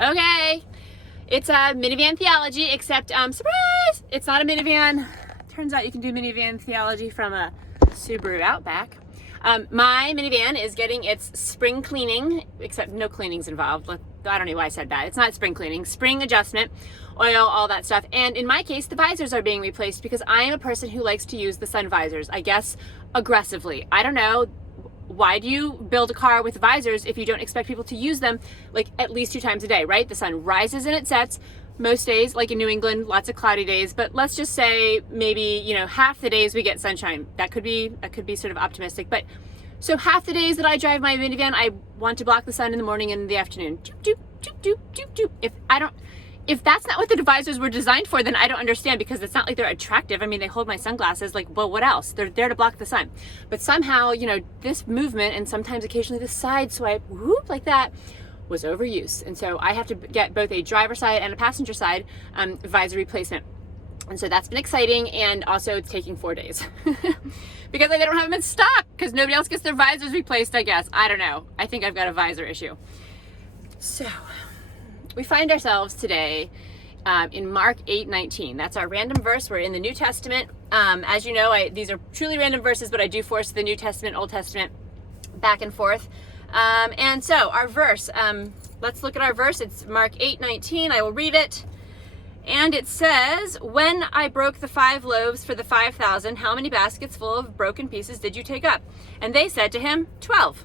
Okay, it's a minivan theology, except surprise! It's not a minivan. Turns out you can do minivan theology from a Subaru Outback. My minivan is getting its spring cleaning, except no cleaning's involved. I don't know why I said that. It's not spring cleaning, spring adjustment, oil, all that stuff. And in my case, the visors are being replaced because I am a person who likes to use the sun visors, I guess, aggressively. I don't know. Why do you build a car with visors if you don't expect people to use them like at least 2 times a day, right? The sun rises and it sets most days, like in New England, lots of cloudy days, but let's just say maybe, half the days we get sunshine. That could be sort of optimistic, but so half the days that I drive my minivan, I want to block the sun in the morning and in the afternoon. Doop, doop, doop, doop, doop, doop. If that's not what the visors were designed for, then I don't understand, because it's not like they're attractive. I mean, they hold my sunglasses, like, well, what else? They're there to block the sun. But somehow, this movement and sometimes occasionally the side swipe, whoop, like that, was overuse. And so I have to get both a driver side and a passenger side visor replacement. And so that's been exciting, and also it's taking 4 days because they don't have them in stock because nobody else gets their visors replaced, I guess. I don't know. I think I've got a visor issue. So we find ourselves today in Mark 8:19. That's our random verse. We're in the New Testament. As you know, these are truly random verses, but I do force the New Testament, Old Testament back and forth. And so our verse, let's look at our verse. It's Mark 8:19. I will read it. And it says, "When I broke the 5 loaves for the 5,000, how many baskets full of broken pieces did you take up? And they said to him, 12.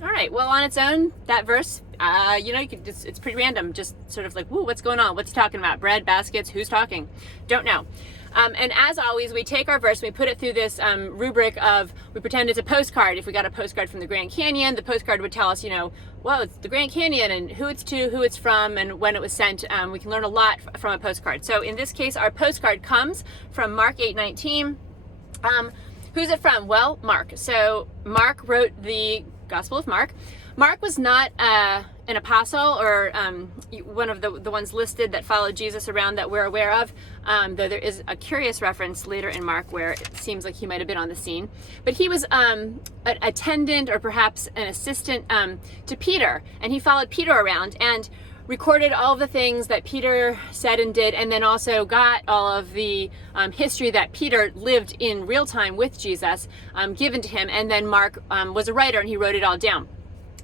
All right, well, on its own, that verse, it's pretty random, just sort of like, woo, what's going on? What's he talking about? Bread, baskets, who's talking? Don't know. And as always, we take our verse, we put it through this rubric of, we pretend it's a postcard. If we got a postcard from the Grand Canyon, the postcard would tell us, well, it's the Grand Canyon and who it's to, who it's from, and when it was sent. We can learn a lot from a postcard. So in this case, our postcard comes from Mark 8:19. Who's it from? Well, Mark. So Mark wrote the Gospel of Mark. Mark was not an apostle or one of the ones listed that followed Jesus around that we're aware of, though there is a curious reference later in Mark where it seems like he might have been on the scene. But he was an attendant or perhaps an assistant to Peter, and he followed Peter around and recorded all of the things that Peter said and did, and then also got all of the history that Peter lived in real time with Jesus given to him. And then Mark was a writer and he wrote it all down.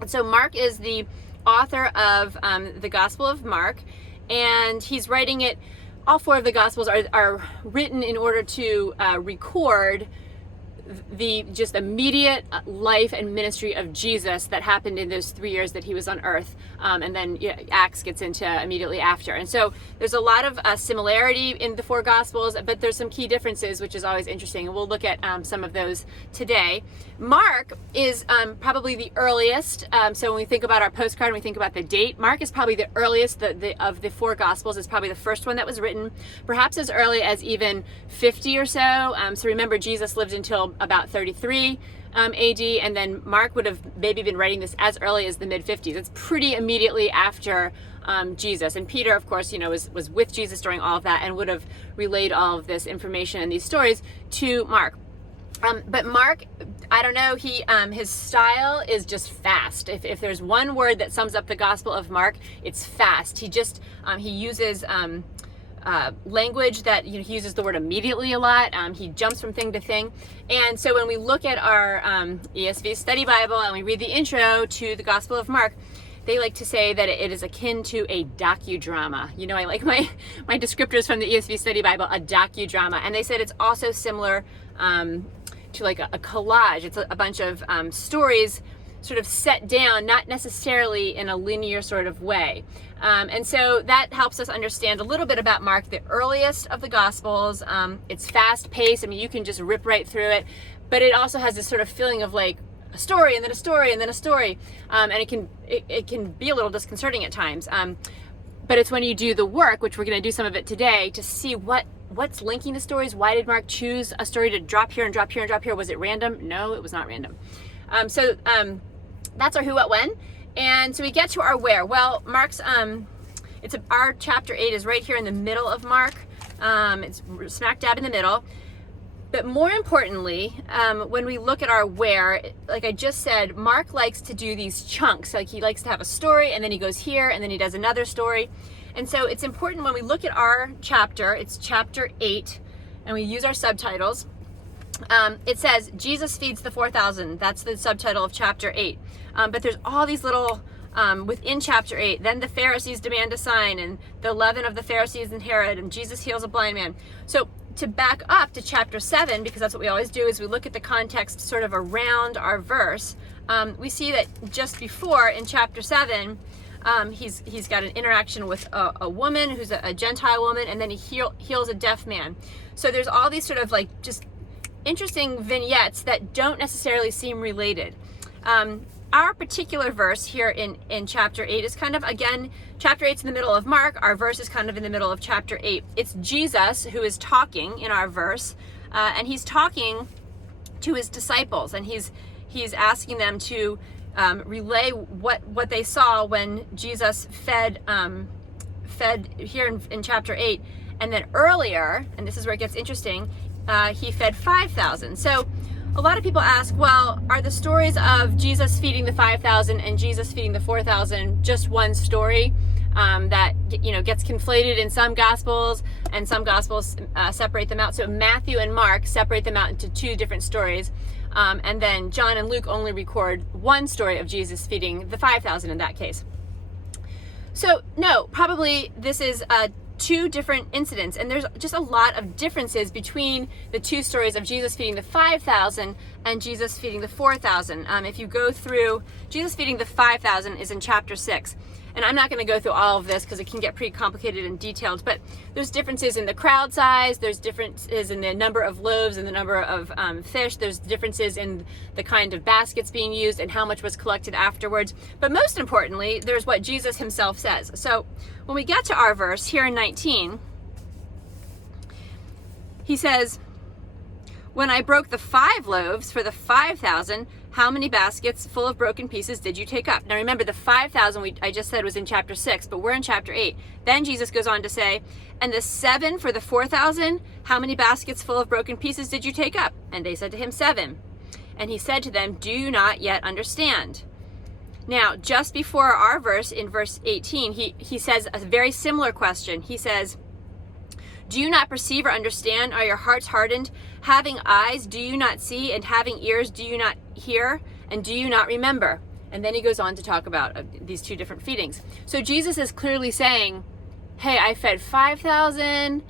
And so Mark is the author of the Gospel of Mark, and he's writing it. All 4 of the Gospels are written in order to record the just immediate life and ministry of Jesus that happened in those 3 years that he was on earth. And then Acts gets into immediately after. And so there's a lot of similarity in the 4 Gospels, but there's some key differences, which is always interesting. And we'll look at some of those today. Mark is probably the earliest. So when we think about our postcard and we think about the date, Mark is probably the earliest of the 4 Gospels. It's probably the first one that was written, perhaps as early as even 50 or so. So remember, Jesus lived until about 33 AD, and then Mark would have maybe been writing this as early as the mid-50s. It's pretty immediately after Jesus. And Peter, of course, was with Jesus during all of that and would have relayed all of this information and these stories to Mark. But Mark, I don't know, his style is just fast. If there's one word that sums up the Gospel of Mark, it's fast. He uses language that he uses the word immediately a lot. He jumps from thing to thing. And so when we look at our ESV study Bible and we read the intro to the Gospel of Mark, they like to say that it is akin to a docudrama. I like my descriptors from the ESV study Bible, a docudrama. And they said it's also similar to like a collage. It's a bunch of stories sort of set down, not necessarily in a linear sort of way. And so that helps us understand a little bit about Mark, the earliest of the Gospels. It's fast paced. I mean, you can just rip right through it, but it also has this sort of feeling of like a story and then a story and then a story. And it can be a little disconcerting at times. But it's when you do the work, which we're going to do some of it today, to see what's linking the stories. Why did Mark choose a story to drop here and drop here and drop here? Was it random? No, it was not random. So that's our who, what, when. And so we get to our where. Well, Mark's, our chapter 8 is right here in the middle of Mark. It's smack dab in the middle. But more importantly, when we look at our where, like I just said, Mark likes to do these chunks. Like he likes to have a story, and then he goes here, and then he does another story. And so it's important when we look at our chapter, it's chapter 8, and we use our subtitles. It says, Jesus feeds the 4,000. That's the subtitle of chapter 8. But there's all these little, within chapter 8, then the Pharisees demand a sign, and the leaven of the Pharisees and Herod, and Jesus heals a blind man. So to back up to chapter 7, because that's what we always do, is we look at the context sort of around our verse. We see that just before in chapter 7, he's got an interaction with a woman who's a Gentile woman, and then he heals a deaf man. So there's all these sort of like just interesting vignettes that don't necessarily seem related. Our particular verse here in chapter 8 is kind of, again, chapter 8's in the middle of Mark. Our verse is kind of in the middle of chapter 8. It's Jesus who is talking in our verse, and he's talking to his disciples, and he's asking them to relay what they saw when Jesus fed here in chapter 8. And then earlier, and this is where it gets interesting, he fed 5,000. So a lot of people ask, well, are the stories of Jesus feeding the 5,000 and Jesus feeding the 4,000 just one story that gets conflated in some gospels, and some gospels separate them out? So Matthew and Mark separate them out into two different stories, and then John and Luke only record one story of Jesus feeding the 5,000 in that case. So no, probably this is two different incidents, and there's just a lot of differences between the two stories of Jesus feeding the 5,000 and Jesus feeding the 4,000. If you go through, Jesus feeding the 5,000 is in chapter 6, and I'm not going to go through all of this because it can get pretty complicated and detailed, but there's differences in the crowd size, there's differences in the number of loaves and the number of fish, there's differences in the kind of baskets being used and how much was collected afterwards, but most importantly, there's what Jesus himself says. So when we get to our verse here in 19, he says, when I broke the 5 loaves for the 5,000, how many baskets full of broken pieces did you take up? Now remember, the 5,000 I just said was in chapter 6, but we're in chapter 8. Then Jesus goes on to say, and the 7 for the 4,000, how many baskets full of broken pieces did you take up? And they said to him, 7. And he said to them, do you not yet understand? Now, just before our verse, in verse 18, he says a very similar question. He says, do you not perceive or understand? Are your hearts hardened? Having eyes, do you not see? And having ears, do you not hear? And do you not remember? And then he goes on to talk about these two different feedings. So Jesus is clearly saying, hey, I fed 5,000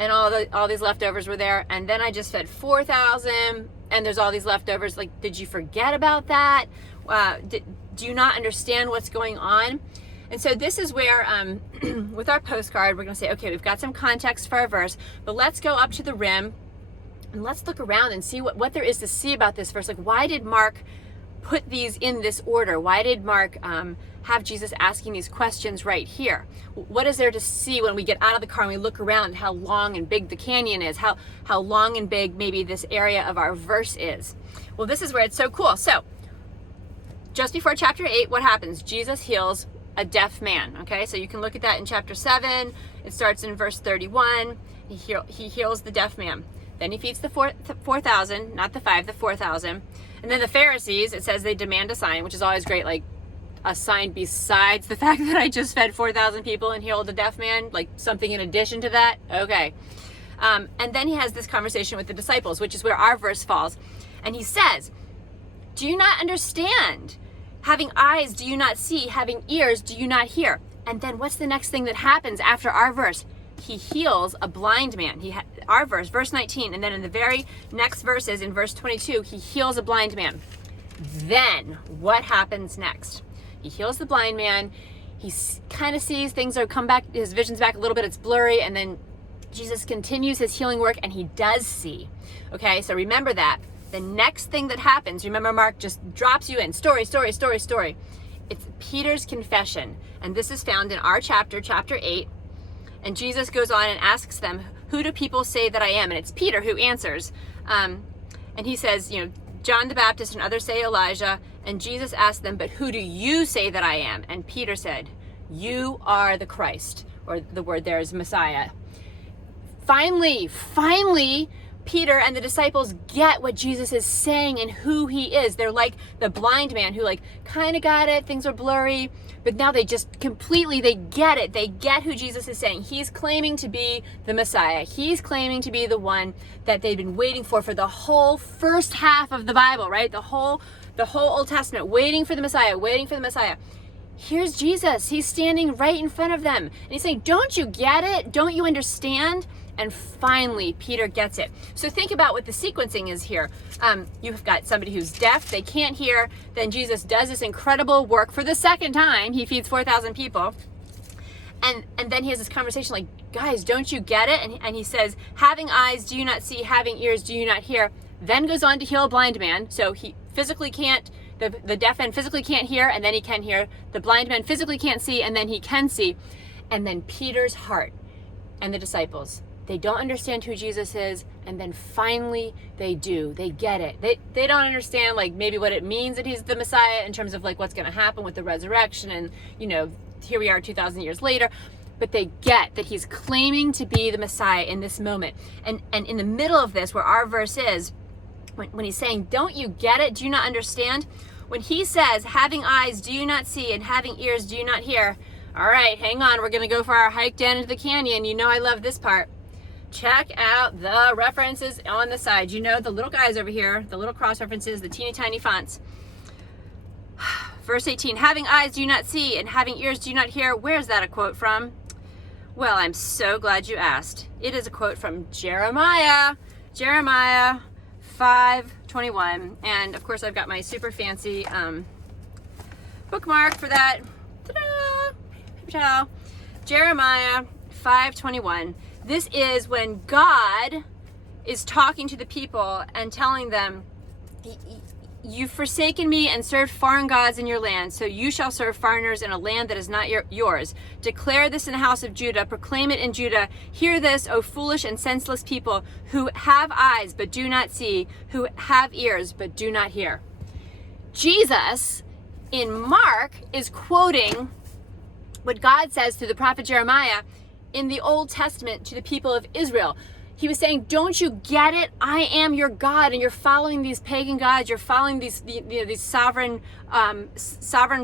and all these leftovers were there. And then I just fed 4,000 and there's all these leftovers. Like, did you forget about that? Do you not understand what's going on? And so this is where, with our postcard, we're going to say, okay, we've got some context for our verse, but let's go up to the rim and let's look around and see what there is to see about this verse. Like, why did Mark put these in this order? Why did Mark have Jesus asking these questions right here? What is there to see when we get out of the car and we look around, how long and big the canyon is, how long and big maybe this area of our verse is? Well, this is where it's so cool. So just before chapter 8, what happens? Jesus heals a deaf man. Okay, so you can look at that in chapter 7. It starts in verse 31. He heals the deaf man. Then he feeds the 4,000, not the 5, the 4,000. And then the Pharisees, it says they demand a sign, which is always great, like a sign besides the fact that I just fed 4,000 people and healed a deaf man, like something in addition to that. Okay. And then he has this conversation with the disciples, which is where our verse falls. And he says, do you not understand? Having eyes, do you not see? Having ears, do you not hear? And then what's the next thing that happens after our verse? He heals a blind man. Our verse, verse 19, and then in the very next verses, in verse 22, he heals a blind man. Then what happens next? He heals the blind man. He kind of sees things are come back, his vision's back a little bit, it's blurry, and then Jesus continues his healing work and he does see. Okay, so remember that. The next thing that happens, remember Mark just drops you in, story. It's Peter's confession. And this is found in our chapter 8. And Jesus goes on and asks them, who do people say that I am? And it's Peter who answers. And he says, John the Baptist and others say Elijah. And Jesus asked them, but who do you say that I am? And Peter said, you are the Christ, or the word there is Messiah. Finally, Peter and the disciples get what Jesus is saying and who he is. They're like the blind man who like kind of got it, things are blurry, but now they just completely, they get it. They get who Jesus is saying. He's claiming to be the Messiah. He's claiming to be the one that they've been waiting for the whole first half of the Bible, right? The whole Old Testament, waiting for the Messiah, waiting for the Messiah. Here's Jesus. He's standing right in front of them. And he's saying, don't you get it? Don't you understand? And finally, Peter gets it. So think about what the sequencing is here. You've got somebody who's deaf, they can't hear. Then Jesus does this incredible work for the second time. He feeds 4,000 people. And then he has this conversation like, guys, don't you get it? And he says, having eyes, do you not see? Having ears, do you not hear? Then goes on to heal a blind man. So he physically can't, the deaf man physically can't hear, and then he can hear. The blind man physically can't see, and then he can see. And then Peter's heart and the disciples, they don't understand who Jesus is, and then finally they do. They get it. They don't understand like maybe what it means that he's the Messiah in terms of like what's going to happen with the resurrection, and here we are 2,000 years later, but they get that he's claiming to be the Messiah in this moment. And in the middle of this, where our verse is, when he's saying, don't you get it? Do you not understand? When he says, having eyes, do you not see? And having ears, do you not hear? All right, hang on. We're going to go for our hike down into the canyon. You know I love this part. Check out the references on the side. The little guys over here, the little cross references, the teeny tiny fonts. Verse 18, having eyes do you not see, and having ears do you not hear. Where's that a quote from? Well, I'm so glad you asked. It is a quote from Jeremiah 5:21. And of course I've got my super fancy bookmark for that. Ta-da! Paper towel. Jeremiah 5:21. This is when God is talking to the people and telling them, you've forsaken me and served foreign gods in your land, so you shall serve foreigners in a land that is not yours. Declare this in the house of Judah, proclaim it in Judah. Hear this, O foolish and senseless people, who have eyes but do not see, who have ears but do not hear. Jesus in Mark is quoting what God says through the prophet Jeremiah in the Old Testament to the people of Israel. He was saying, don't you get it? I am your God, and you're following these pagan gods. You're following these sovereign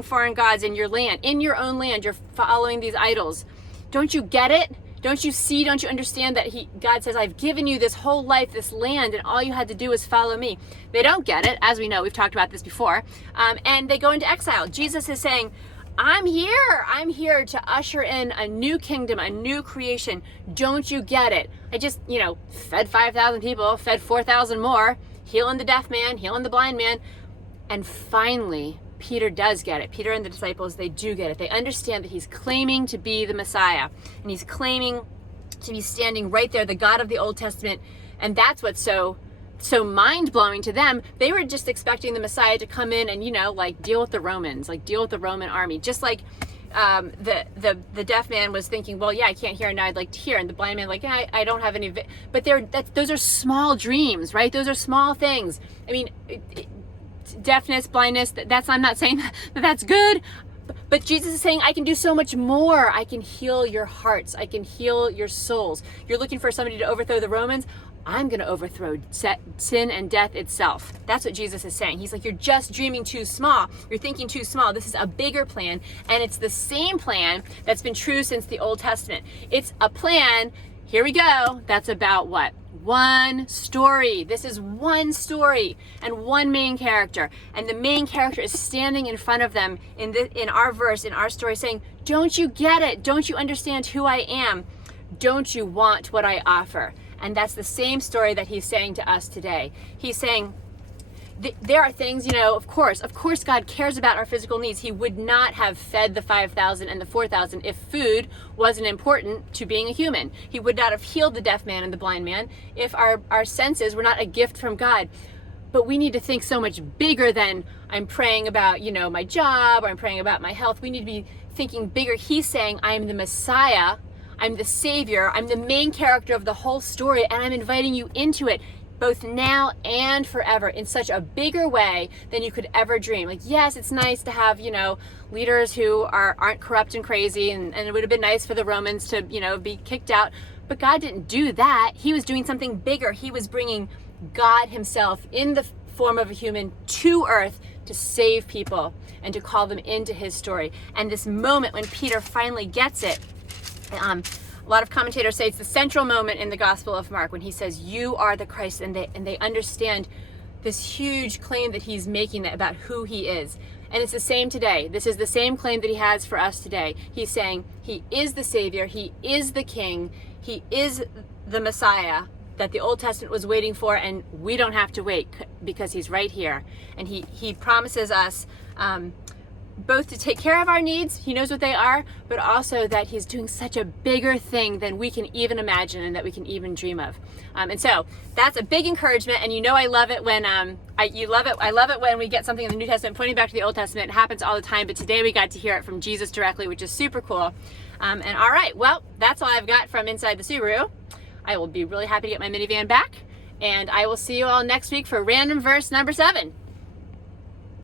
foreign gods in your land, in your own land. You're following these idols. Don't you get it? Don't you see? Don't you understand that God says, I've given you this whole life, this land, and all you had to do is follow me. They don't get it, as we know. We've talked about this before. And they go into exile. Jesus is saying, I'm here to usher in a new kingdom, a new creation. Don't you get it? I just, fed 5,000 people, fed 4,000 more, healing the deaf man, healing the blind man. And finally, Peter does get it. Peter and the disciples, they do get it. They understand that he's claiming to be the Messiah, and he's claiming to be standing right there, the God of the Old Testament. And that's what's so mind-blowing to them. They were just expecting the Messiah to come in and deal with the Romans, deal with the Roman army, just like the deaf man was thinking, well, yeah, I can't hear, and now I'd like to hear. And the blind man yeah, I don't have any but those are small dreams, right? Those are small things. I mean, deafness, blindness, I'm not saying that's good, but Jesus is saying, I can do so much more. I can heal your hearts. I can heal your souls. You're looking for somebody to overthrow the Romans. I'm going to overthrow sin and death itself. That's what Jesus is saying. He's like, you're just dreaming too small. You're thinking too small. This is a bigger plan, and it's the same plan that's been true since the Old Testament. It's a plan, here we go, that's about what? One story. This is one story and one main character. And the main character is standing in front of them in our verse, in our story, saying, don't you get it? Don't you understand who I am? Don't you want what I offer? And that's the same story that he's saying to us today. He's saying, there are things, of course God cares about our physical needs. He would not have fed the 5,000 and the 4,000 if food wasn't important to being a human. He would not have healed the deaf man and the blind man if our senses were not a gift from God. But we need to think so much bigger than I'm praying about, my job, or I'm praying about my health. We need to be thinking bigger. He's saying, I am the Messiah. I'm the Savior. I'm the main character of the whole story, and I'm inviting you into it. both now and forever in such a bigger way than you could ever dream. Like, yes, it's nice to have, leaders who aren't corrupt and crazy, and it would have been nice for the Romans to, be kicked out. But God didn't do that. He was doing something bigger. He was bringing God himself in the form of a human to earth to save people and to call them into his story. And this moment when Peter finally gets it, a lot of commentators say it's the central moment in the Gospel of Mark when he says, "You are the Christ," and they understand this huge claim that he's making about who he is. And it's the same today. This is the same claim that he has for us today. He's saying he is the Savior, he is the King, he is the Messiah that the Old Testament was waiting for, and we don't have to wait because he's right here. And he promises us both to take care of our needs, he knows what they are, but also that he's doing such a bigger thing than we can even imagine and that we can even dream of. And so that's a big encouragement. And I love it when I love it when we get something in the New Testament pointing back to the Old Testament. It happens all the time, but today we got to hear it from Jesus directly, which is super cool. And all right, well, that's all I've got from inside the Subaru. I will be really happy to get my minivan back, and I will see you all next week for random verse number 7.